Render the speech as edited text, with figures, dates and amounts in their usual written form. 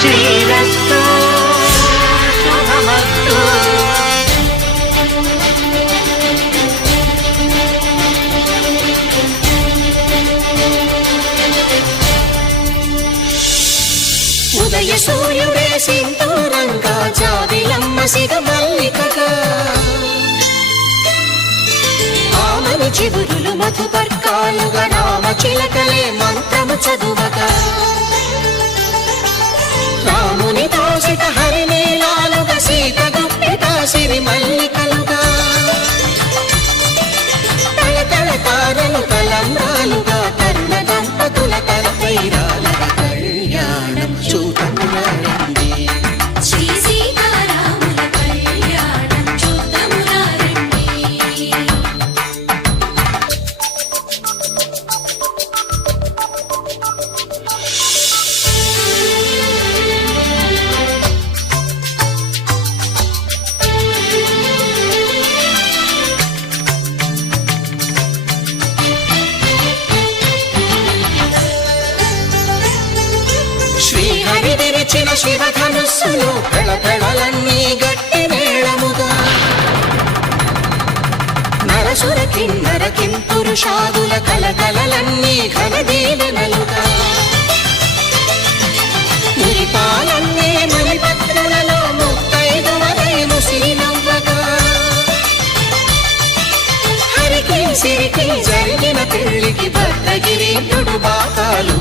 శ్రీరస్తు శుభమస్తు. ఉదయ సూర్యుడే సింధూరంగా జాబిలమ్మ సిగమల్లికగా ఆమని చిగురులు మధుపర్కాలుగా రామ చిలకలే మంత్రము చదువగా రాముని దోషిత హరినీలాలుగా సీత గుప్పిట సిరి మల్లికలుగా తళతళ తారలు తలంబ్రాలుగా తరుణ దంపతుల తలపైరాలుగా కళ్యాణం చూతమురండి. శ్రీ సీతారాముల కళ్యాణం చూద్దామురండి. శ్రీహరి విరిచిన శివధనుస్సులు పెళపెళలన్నీ గట్టి మేళముగా నరసుర కిన్నర కింపురుషాదుల కలకలలన్నీ ఘనదీవెనలుగా మురిపాలన్నీ మణిపత్రులలో ముత్తైదువలై ముసినవ్వగా హరికి సిరికి జరిగిన పెళ్లికి భద్రగిరీంద్రుడు బాకాలు